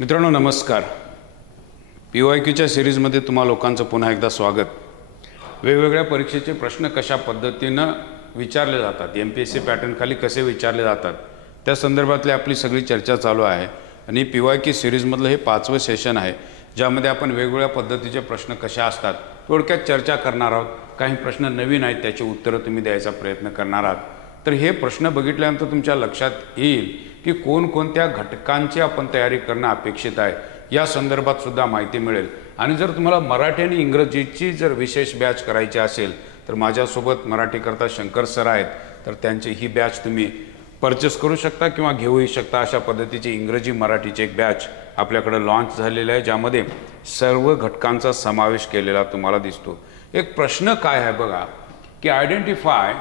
मित्रांनो नमस्कार. PYQच्या सिरीजमध्ये तुम्हा लोकांचं पुन्हा एकदा स्वागत. वेगवेगळ्या परीक्षेचे प्रश्न कशा पद्धतीने विचारले जातात, MPSC पॅटर्न खाली कसे विचारले जातात त्या संदर्भातली आपली सगळी चर्चा चालू आहे. आणि PYQ सिरीजमधलं हे 5वं सेशन आहे ज्यामध्ये आपण वेगवेगळ्या पद्धतीचे प्रश्न कशा असतात थोडक्यात चर्चा करणार आहोत. काही प्रश्न नवीन आहेत त्याची उत्तरं तुम्ही द्यायचा प्रयत्न करणार आहात. तर हे प्रश्न बघितल्यानंतर तुमच्या लक्षात येईल की कोणकोणत्या घटकांची आपण तयारी करणं अपेक्षित आहे या संदर्भात सुद्धा माहिती मिळेल. आणि जर तुम्हाला मराठी आणि इंग्रजीची जर विशेष बॅच करायची असेल तर माझ्यासोबत मराठीकरता शंकर सर आहेत, तर त्यांची ही बॅच तुम्ही परचेस करू शकता किंवा घेऊही शकता. अशा पद्धतीची इंग्रजी मराठीची एक बॅच आपल्याकडे लॉन्च झालेली आहे ज्यामध्ये सर्व घटकांचा समावेश केलेला तुम्हाला दिसतो. एक प्रश्न काय आहे बघा की आयडेंटिफाय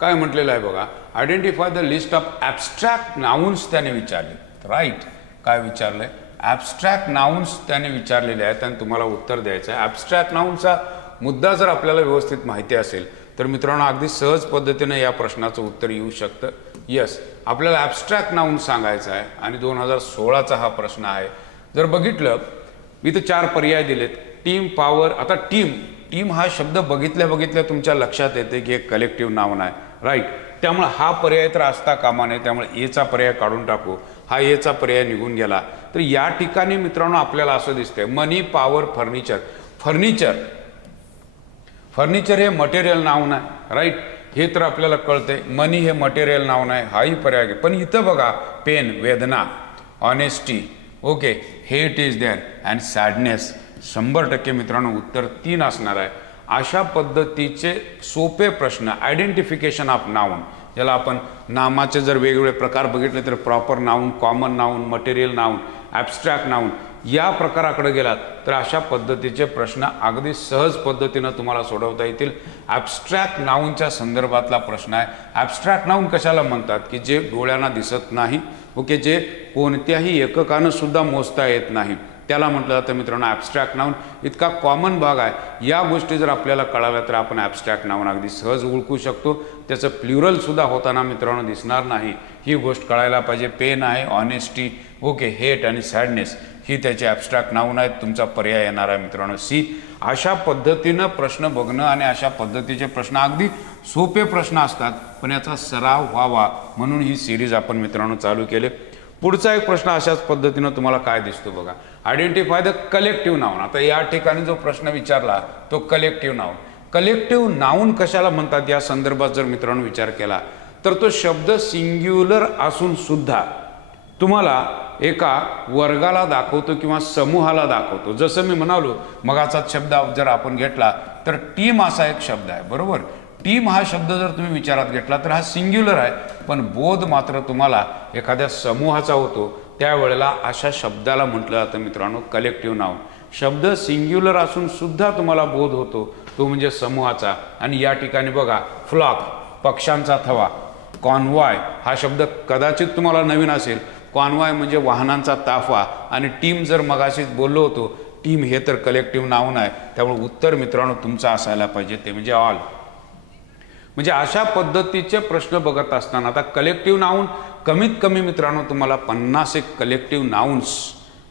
काय म्हटलेलं आहे बघा, identify the list of abstract nouns त्याने विचारले. राईट, काय विचारलंय? ॲब्स्ट्रॅक्ट नाउन्स त्याने विचारलेले आहेत आणि तुम्हाला उत्तर द्यायचं आहे. ॲब्स्ट्रॅक्ट नाउनचा मुद्दा जर आपल्याला व्यवस्थित माहिती असेल तर मित्रांनो अगदी सहज पद्धतीने या प्रश्नाचं उत्तर येऊ शकतं. यस, आपल्याला ॲब्स्ट्रॅक्ट नाउन सांगायचं आहे आणि 2016चा हा प्रश्न आहे. जर बघितलं मी तर 4 पर्याय दिलेत. Team, power. आता टीम हा शब्द बघितल्या तुमच्या लक्षात येते की एक कलेक्टिव्ह नाउन आहे. राईट, त्यामुळे हा पर्याय तर असता कामा नये, त्यामुळे एचा पर्याय काढून टाकू. हा एचा पर्याय निघून गेला. तर या ठिकाणी मित्रांनो आपल्याला असं दिसतंय मनी, पॉवर, फर्निचर. फर्निचर हे मटेरियल नाउन आहे. राईट, हे तर आपल्याला कळतंय. मनी हे मटेरियल नाउन आहे, हाही पर्याय आहे. पण इथं बघा पेन, वेदना, honesty, okay, hate is there and sadness. 100% मित्रांनो उत्तर 3 असणार आहे. अशा पद्धतीचे सोपे प्रश्न आयडेंटिफिकेशन ऑफ नाउन, ज्याला आपण नामाचे जर वेगवेगळे प्रकार बघितले तर proper noun, common noun, material noun, abstract noun या प्रकाराकडे गेलात तर अशा पद्धतीचे प्रश्न अगदी सहज पद्धतीनं तुम्हाला सोडवता येतील. ॲब्स्ट्रॅक्ट नाउनच्या संदर्भातला प्रश्न आहे. ॲब्स्ट्रॅक्ट नाउन कशाला म्हणतात की जे डोळ्यांना दिसत नाही, ओके, जे कोणत्याही एककानं सुद्धा मोजता येत नाही, त्याला म्हटलं जातं मित्रांनो ॲब्स्ट्रॅक्ट नाउन. इतका कॉमन भाग आहे. या गोष्टी जर आपल्याला कळाल्या तर आपण ॲब्स्ट्रॅक्ट नाउन अगदी सहज ओळखू शकतो. त्याचं प्लुरल सुद्धा होताना मित्रांनो दिसणार नाही, ही गोष्ट कळायला पाहिजे. पेन आहे, ऑनेस्टी, ओके, हेट आणि सॅडनेस ही त्याचे ॲब्स्ट्रॅक्ट नाउन आहेत. तुमचा पर्याय येणार आहे मित्रांनो सी. अशा पद्धतीनं प्रश्न बघणं आणि अशा पद्धतीचे प्रश्न अगदी सोपे प्रश्न असतात, पण याचा सराव व्हावा म्हणून ही सिरीज आपण मित्रांनो चालू केले. पुढचा एक प्रश्न अशाच पद्धतीनं तुम्हाला काय दिसतो बघा, आयडेंटिफाय द कलेक्टिव्ह नाउन. आता या ठिकाणी जो प्रश्न विचारला तो कलेक्टिव्ह नाउन. कलेक्टिव्ह नाउन कशाला म्हणतात या संदर्भात जर मित्रांनो विचार केला तर तो शब्द सिंग्युलर असून सुद्धा तुम्हाला एका वर्गाला दाखवतो किंवा समूहाला दाखवतो. जसं मी म्हणालो मगाचा शब्द जर आपण घेतला तर टीम असा एक शब्द आहे, बरोबर. टीम हा शब्द जर तुम्ही विचारात घेतला तर हा सिंग्युलर आहे, पण बोध मात्र तुम्हाला एखाद्या समूहाचा होतो. त्यावेळेला अशा शब्दाला म्हटलं जातं मित्रांनो कलेक्टिव्ह नाउन. शब्द सिंग्युलर असून सुद्धा तुम्हाला बोध होतो तो म्हणजे समूहाचा. आणि या ठिकाणी बघा फ्लॉक, पक्ष्यांचा थवा. कॉन्वॉय हा शब्द कदाचित तुम्हाला नवीन असेल. कॉन्वॉय म्हणजे वाहनांचा ताफा. आणि टीम जर मगाशीच बोललो होतो, टीम हे तर कलेक्टिव्ह नाउन आहे. त्यामुळे उत्तर मित्रांनो तुमचं असायला पाहिजे ते म्हणजे ऑल. म्हणजे अशा पद्धतीचे प्रश्न बघत असताना आता कलेक्टिव्ह नाउन कमीत कमी मित्रांनो तुम्हाला 50 एक कलेक्टिव्ह नाउन्स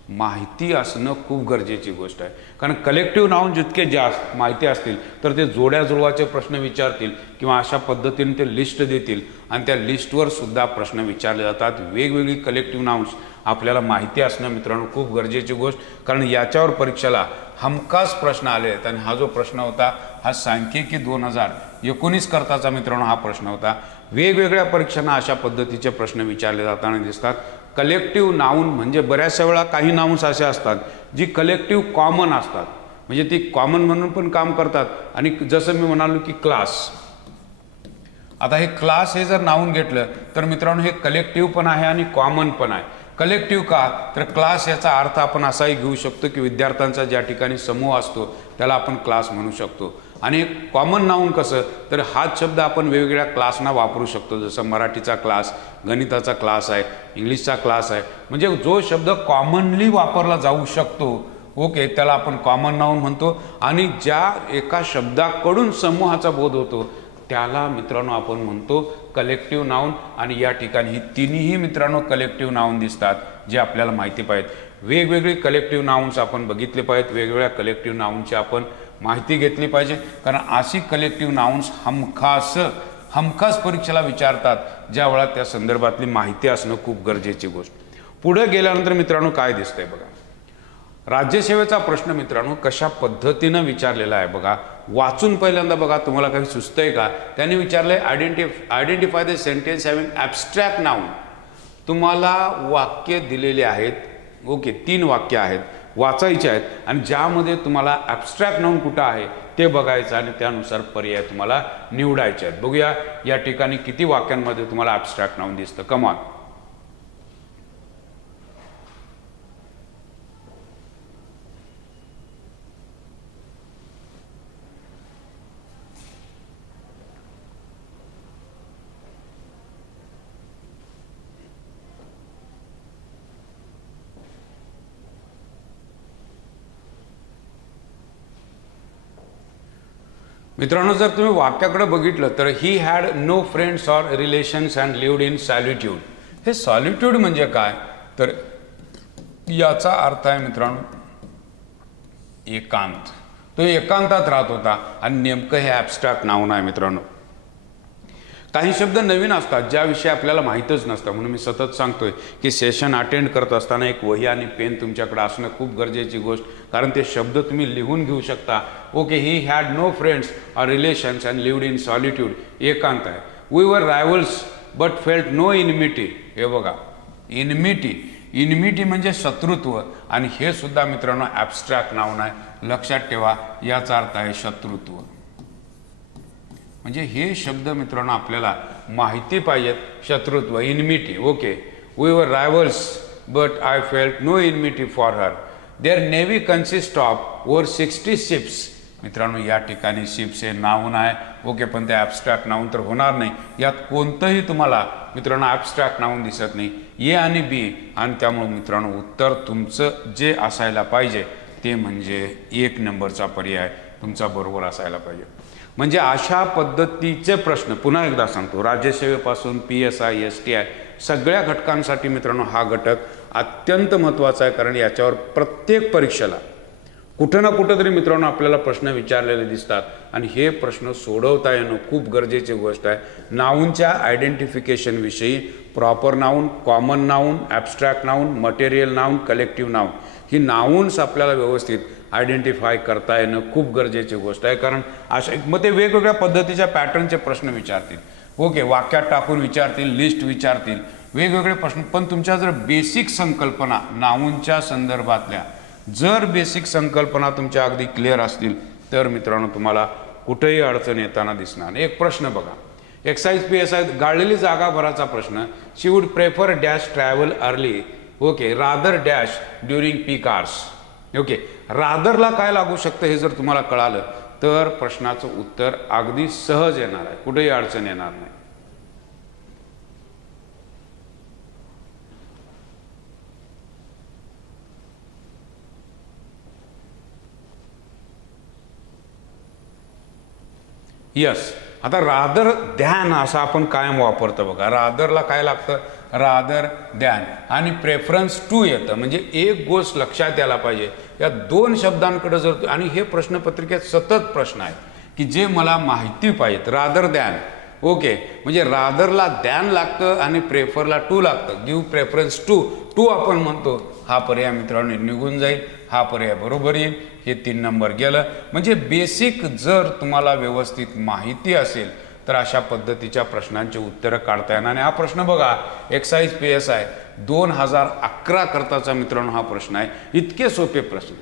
माहिती असणं खूप गरजेची गोष्ट आहे. कारण कलेक्टिव्ह नाउन जितके जास्त माहिती असतील तर ते जोड्या जुळवाचे प्रश्न विचारतील किंवा अशा पद्धतीने ते लिस्ट देतील आणि त्या लिस्टवर सुद्धा प्रश्न विचारले जातात. वेगवेगळी कलेक्टिव्ह नाउन्स आपल्याला माहिती असणं मित्रांनो खूप गरजेची गोष्ट, कारण याच्यावर परीक्षेला हमखास प्रश्न आले आहेत. आणि हा जो प्रश्न होता हा सांख्यिकी 2019 करताचा मित्रांनो हा प्रश्न होता. वेगवेगळ्या परीक्षांना अशा पद्धतीचे प्रश्न विचारले जाताना दिसतात. कलेक्टिव्ह नाउन म्हणजे बऱ्याचशा वेळा काही नाउन्स असे असतात जी कलेक्टिव्ह कॉमन असतात, म्हणजे ती कॉमन म्हणून पण काम करतात. आणि जसं मी म्हणालो की क्लास, आता हे क्लास हे जर नाउन घेतलं तर मित्रांनो हे कलेक्टिव्ह पण आहे आणि कॉमन पण आहे. कलेक्टिव्ह का तर क्लास याचा अर्थ आपण असाही घेऊ शकतो की विद्यार्थ्यांचा ज्या ठिकाणी समूह असतो त्याला आपण क्लास म्हणू शकतो. आणि कॉमन नाउन कसं तर हाच शब्द आपण वेगवेगळ्या क्लासना वापरू शकतो. जसं मराठीचा क्लास, गणिताचा क्लास आहे, इंग्लिशचा क्लास आहे. म्हणजे जो शब्द कॉमनली वापरला जाऊ शकतो, ओके, त्याला आपण कॉमन नाउन म्हणतो. आणि ज्या एका शब्दाकडून समूहाचा बोध होतो त्याला मित्रांनो आपण म्हणतो कलेक्टिव्ह नाउन। आणि या ठिकाणी ही तिन्ही मित्रांनो कलेक्टिव्ह नाउन दिसतात जे आपल्याला माहिती पाहिजेत। वेगवेगळे कलेक्टिव्ह नाउन्स आपण बघितले पाहिजेत, वेगवेगळ्या कलेक्टिव्ह नाउनची आपण माहिती घेतली पाहिजे, कारण अशी कलेक्टिव्ह नाउन्स हमखास परीक्षेला विचारतात, ज्या वेळा त्या संदर्भातली माहिती असणं खूप गरजेची गोष्ट। पुढे गेल्यानंतर मित्रांनो काय दिसतंय बघा, राज्यसेवेचा प्रश्न मित्रांनो कशा पद्धतीनं विचारलेला आहे बघा, वाचून पहिल्यांदा बघा तुम्हाला काही सुचतंय का। त्यांनी विचारलंय identify the sentence having abstract noun. तुम्हाला वाक्य दिलेले आहेत, ओके, 3 वाक्य आहेत, वाचायचे आहेत आणि ज्यामध्ये तुम्हाला ॲब्स्ट्रॅक्ट नाउन कुठं आहे ते बघायचं आणि त्यानुसार पर्याय तुम्हाला निवडायचे आहेत। बघूया या ठिकाणी किती वाक्यांमध्ये तुम्हाला ॲब्स्ट्रॅक्ट नाउन दिसतं। Come on. मित्रांनो जर तुम्ही वाक्याकडे बघितलं तर he had no friends or relations and lived in solitude. हे सॉलिट्यूड म्हणजे काय, तर याचा अर्थ आहे मित्रांनो एकांत। तो एकांतात राहत होता आणि नेमकं हे ॲब्स्ट्रॅक्ट नाउन आहे मित्रांनो। काही शब्द नवीन असतात ज्याविषयी आपल्याला माहीतच नसतं, म्हणून मी सतत सांगतोय की सेशन अटेंड करत असताना एक वही आणि पेन तुमच्याकडे असणं खूप गरजेची गोष्ट, कारण ते शब्द तुम्ही लिहून घेऊ शकता। Okay, he had no friends or relations and lived in solitude, एकांत आहे। We were rivals but felt no enmity. हे बघा, इनमिटी म्हणजे शत्रुत्व आणि हे सुद्धा मित्रांनो ॲब्स्ट्रॅक्ट नाउन आहे, लक्षात ठेवा। याचा अर्थ आहे शत्रुत्व, म्हणजे हे शब्द मित्रांनो आपल्याला माहिती पाहिजेत। शत्रुत्व, enmity, okay. We were rivals but I felt no enmity for her. There navy consist of over 60 ships. मित्रांनो या ठिकाणी शिप्स हे नाउन आहे, ओके, पण ते ॲब्स्ट्रॅक्ट नाउन तर होणार नाही। यात कोणतंही तुम्हाला मित्रांनो ॲब्स्ट्रॅक्ट नाउन दिसत नाही, ए आणि बी, आणि त्यामुळे मित्रांनो उत्तर तुमचं जे असायला पाहिजे ते म्हणजे 1 नंबरचा पर्याय तुमचा बरोबर असायला पाहिजे। म्हणजे अशा पद्धतीचे प्रश्न पुन्हा एकदा सांगतो, राज्यसेवेपासून PSI STI सगळ्या घटकांसाठी मित्रांनो हा घटक अत्यंत महत्त्वाचा आहे, कारण याच्यावर प्रत्येक परीक्षेला कुठं ना कुठं तरी मित्रांनो आपल्याला प्रश्न विचारलेले दिसतात आणि हे प्रश्न सोडवता येणं खूप गरजेची गोष्ट आहे। नाउनच्या आयडेंटिफिकेशन विषयी proper noun, common noun, abstract noun, material noun, collective noun, ही नाउन्स आपल्याला व्यवस्थित आयडेंटिफाय करता येणं खूप गरजेची गोष्ट आहे, कारण अशा मग ते वेगवेगळ्या पद्धतीच्या पॅटर्नचे प्रश्न विचारतील, ओके, वाक्यात टाकून विचारतील, लिस्ट विचारतील, वेगवेगळे प्रश्न। पण तुमच्या जर बेसिक संकल्पना नाउनच्या संदर्भातल्या जर बेसिक संकल्पना तुमच्या अगदी क्लिअर असतील तर मित्रांनो तुम्हाला कुठेही अडचण येताना दिसणार नाही। एक प्रश्न बघा, एक्साइज PSI गाळलेली जागा भराचा प्रश्न। She would prefer dash travel early, okay, rather dash during peak hours. Okay, रादरला काय लागू शकतं हे जर तुम्हाला कळालं तर प्रश्नाचं उत्तर अगदी सहज येणार आहे, कुठेही अडचण येणार नाही। यस, आता रादर ध्यान असं आपण कायम वापरतो बघा। रादरला काय लागतं, रादर ध्यान, आणि प्रेफरन्स टू येतं, म्हणजे एक गोष्ट लक्षात यायला पाहिजे या 2 शब्दांकडे जर, आणि हे प्रश्नपत्रिकेत सतत प्रश्न आहेत की जे मला माहिती पाहिजेत। रादर ध्यान, ओके, म्हणजे रादरला ध्यान लागतं आणि प्रेफरला टू लागतं। गिव्ह प्रेफरन्स टू आपण म्हणतो, हा पर्याय मित्रांनो निघून जाईल, हा पर्याय बरोबर येईल। हे 3 नंबर गेलं। म्हणजे बेसिक जर तुम्हाला व्यवस्थित माहिती असेल तर अशा पद्धतीच्या प्रश्नांची उत्तरं काढता येणार। आणि हा प्रश्न बघा, एक्साइज PSI 2011 करताचा मित्रांनो हा प्रश्न आहे। इतके सोपे प्रश्न,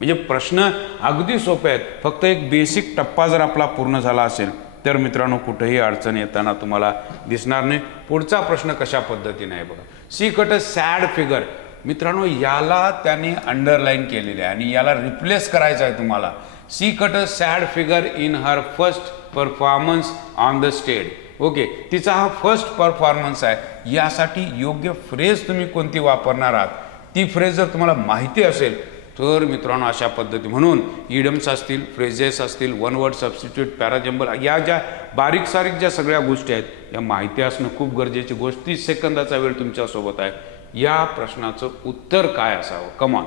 म्हणजे प्रश्न अगदी सोपे आहेत, फक्त एक बेसिक टप्पा जर आपला पूर्ण झाला असेल तर मित्रांनो कुठेही अडचण येताना तुम्हाला दिसणार नाही। पुढचा प्रश्न कशा पद्धतीने आहे बघा, she cut a sad figure. मित्रांनो याला त्यांनी अंडरलाईन केलेले आहे आणि याला रिप्लेस करायचं आहे तुम्हाला। She cut a sad figure in her first performance on the stage. Okay, तिचा हा फर्स्ट परफॉर्मन्स आहे, यासाठी योग्य फ्रेज तुम्ही कोणती वापरणार आहात ती फ्रेज जर तुम्हाला माहिती असेल तर मित्रांनो अशा पद्धती म्हणून इडम्स असतील, फ्रेजेस असतील, वन वर्ड सबस्टिट्यूट, पॅराजंबल, या ज्या बारीक सारीक ज्या सगळ्या गोष्टी आहेत या माहिती असणं खूप गरजेची गोष्ट. 30 सेकंदाचा वेळ तुमच्यासोबत आहे. या प्रश्नाचं उत्तर काय असावं? कमॉन.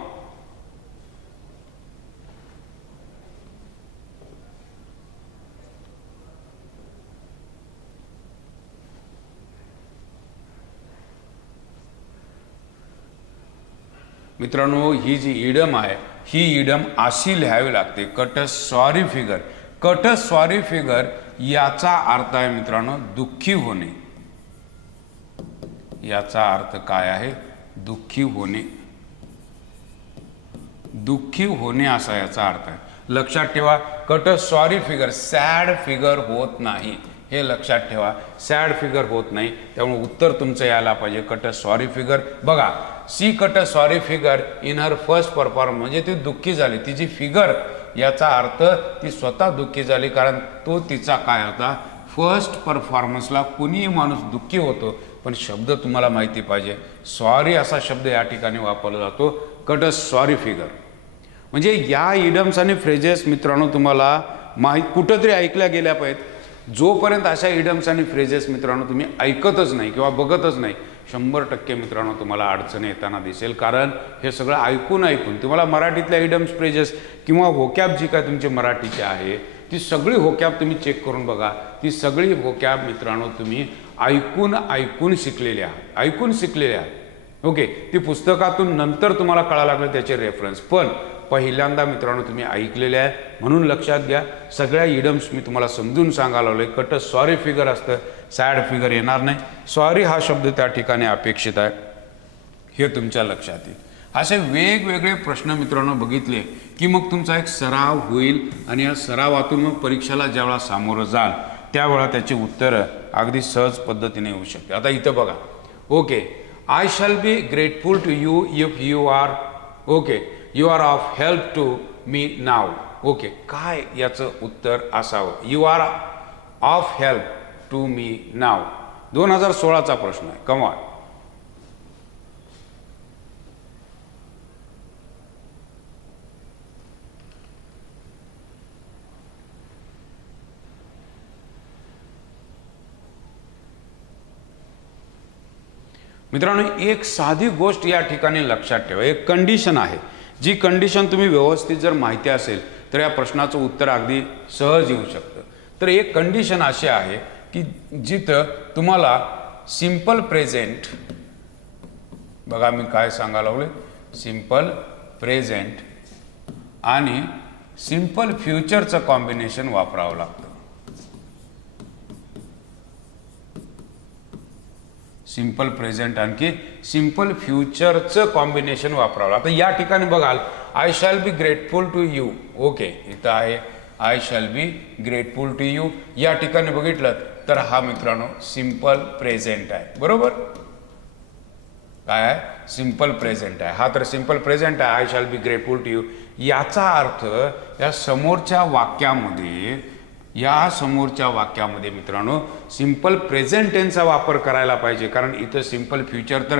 मित्रांनो ही जी इडम आहे ही इडम अशी लिहावी लागते. Cut a sorry figure. Cut a sorry figure याचा अर्थ आहे मित्रांनो दुःखी होणे. याचा अर्थ काय आहे? दुःखी होणे. दुःखी होणे असा याचा अर्थ आहे. लक्षात ठेवा. Cut a sorry figure, sad figure होत नाही, हे लक्षात ठेवा. सॅड फिगर होत नाही, त्यामुळे उत्तर तुमचं यायला पाहिजे कट अ सॉरी फिगर. बघा, she cut a sorry figure in her first performance, म्हणजे ती दुःखी झाली. तिची फिगर याचा अर्थ ती स्वतः दुःखी झाली, कारण तो तिचा काय होता? फर्स्ट परफॉर्मन्सला कुणीही माणूस दुःखी होतो, पण शब्द तुम्हाला माहिती पाहिजे. सॉरी असा शब्द या ठिकाणी वापरला जातो. कट अ सॉरी फिगर म्हणजे या इडम्स आणि फ्रेजेस मित्रांनो तुम्हाला कुठंतरी ऐकल्या गेल्या पाहिजेत. जोपर्यंत अशा इडम्स आणि फ्रेजेस मित्रांनो तुम्ही ऐकतच नाही किंवा बघतच नाही, 100% मित्रांनो तुम्हाला अडचण येताना दिसेल. कारण हे सगळं ऐकून तुम्हाला मराठीतल्या इडम्स, फ्रेजेस किंवा व्होकॅब जी काय तुमची मराठीची आहे ती सगळी व्होकॅब तुम्ही चेक करून बघा. ती सगळी व्होकॅब मित्रांनो तुम्ही ऐकून शिकलेल्या आहात. ओके, ती पुस्तकातून नंतर तुम्हाला कळायला लागलं त्याचे रेफरन्स, पण पहिल्यांदा मित्रांनो तुम्ही ऐकलेले आहे. म्हणून लक्षात घ्या, सगळ्या इडम्स मी तुम्हाला समजून सांगायला लागलोय. कट सॉरी फिगर असतं, सॅड फिगर येणार नाही. सॉरी हा शब्द त्या ठिकाणी अपेक्षित आहे, हे तुमच्या लक्षात येईल. असे वेगवेगळे प्रश्न मित्रांनो बघितले की मग तुमचा एक सराव होईल आणि या सरावातून मग परीक्षेला ज्यावेळा सामोरं जाल त्यावेळा त्याची उत्तरं अगदी सहज पद्धतीने येऊ शकते. आता इथं बघा. Okay, I shall be grateful to you if you are of help to me now. Okay, काय याचं उत्तर असावं? You are of help to me now. 2016चा प्रश्न आहे. कमाल. मित्रांनो एक साधी गोष्ट या ठिकाणी लक्षात ठेवा. एक कंडिशन आहे, जी कंडिशन तुम्ही व्यवस्थित जर माहिती असेल तर या प्रश्नाचं उत्तर अगदी सहज येऊ शकतं. तर एक कंडिशन अशी आहे की जिथं तुम्हाला सिंपल प्रेझेंट, बघा मी काय सांगायला लागलोय, सिंपल प्रेझेंट आणि सिंपल फ्युचरचं कॉम्बिनेशन वापरावं लागतं. सिंपल प्रेझेंट आणखी सिंपल फ्युचरचं कॉम्बिनेशन वापरावं. आता या ठिकाणी बघाल I shall be grateful to you. Okay, इथं आहे I shall be grateful to you. या ठिकाणी बघितलं तर हा मित्रांनो सिंपल प्रेझेंट आहे. बरोबर, काय आहे? सिंपल प्रेझेंट आहे. हा तर सिंपल प्रेझेंट आहे, I shall be grateful to you. याचा अर्थ या समोरच्या वाक्यामध्ये मित्रांनो सिंपल प्रेझेंट टेन्सचा वापर करायला पाहिजे, कारण इथं सिंपल फ्युचर तर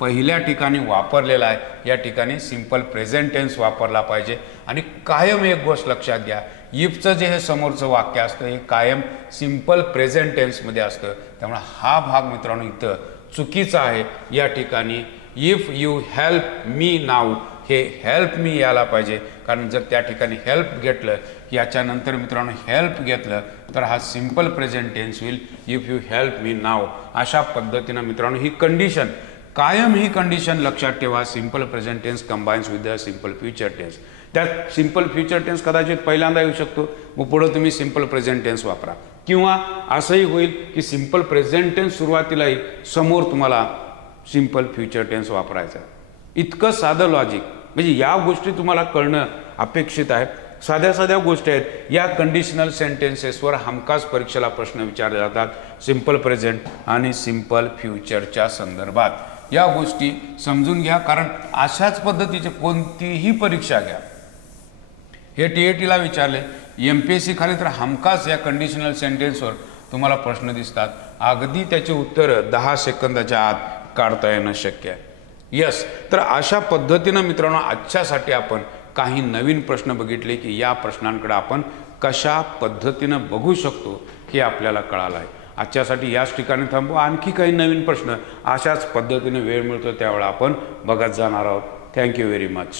पहिल्या ठिकाणी वापरलेला आहे, या ठिकाणी सिंपल प्रेझेंट टेन्स वापरला पाहिजे. आणि कायम एक गोष्ट लक्षात घ्या, इफचं जे हे समोरचं वाक्य असतं हे कायम सिंपल प्रेझेंट टेन्समध्ये असतं. त्यामुळे हा भाग मित्रांनो इथं चुकीचा आहे. या ठिकाणी if you help me now हे हेल्प मी यायला पाहिजे, कारण जर त्या ठिकाणी हेल्प घेतलं, याच्यानंतर मित्रांनो हेल्प घेतलं तर हा सिंपल प्रेझेंट टेन्स होईल. If you help me now अशा पद्धतीनं मित्रांनो ही कंडिशन, कायम ही कंडिशन लक्षात ठेवा. Simple present tense combines with the simple future tense. त्यात सिंपल फ्युचर टेन्स कदाचित पहिल्यांदा येऊ शकतो, मग पुढं तुम्ही सिंपल प्रेझेंट टेन्स वापरा. किंवा असंही होईल की सिंपल प्रेझेंट टेन्स सुरुवातीला येईल, समोर तुम्हाला सिंपल फ्युचर टेन्स वापरायचा. इतकं साधं लॉजिक, म्हणजे या गोष्टी तुम्हाला कळणं अपेक्षित आहे. साध्या साध्या गोष्टी आहेत. या कंडिशनल सेंटेन्सेसवर हमखास परीक्षेला प्रश्न विचारले जातात, सिंपल प्रेझेंट आणि सिंपल फ्युचरच्या संदर्भात. या गोष्टी समजून घ्या, कारण अशाच पद्धतीचे कोणतीही परीक्षा घ्या, हे TATला विचारले, MPSC खाली तर हमखास या कंडिशनल सेंटेन्सवर तुम्हाला प्रश्न दिसतात. अगदी त्याचे उत्तर 10 सेकंदाच्या आत काढता येणं शक्य आहे. यस, तर अशा पद्धतीनं मित्रांनो आजच्यासाठी आपण काही नवीन प्रश्न बघितले की या प्रश्नांकडे आपण कशा पद्धतीनं बघू शकतो हे आपल्याला कळालं आहे. आजच्यासाठी याच ठिकाणी थांबू. आणखी काही नवीन प्रश्न अशाच पद्धतीने वेळ मिळतो त्यावेळेला आपण बघत जाणार आहोत. Thank you very much.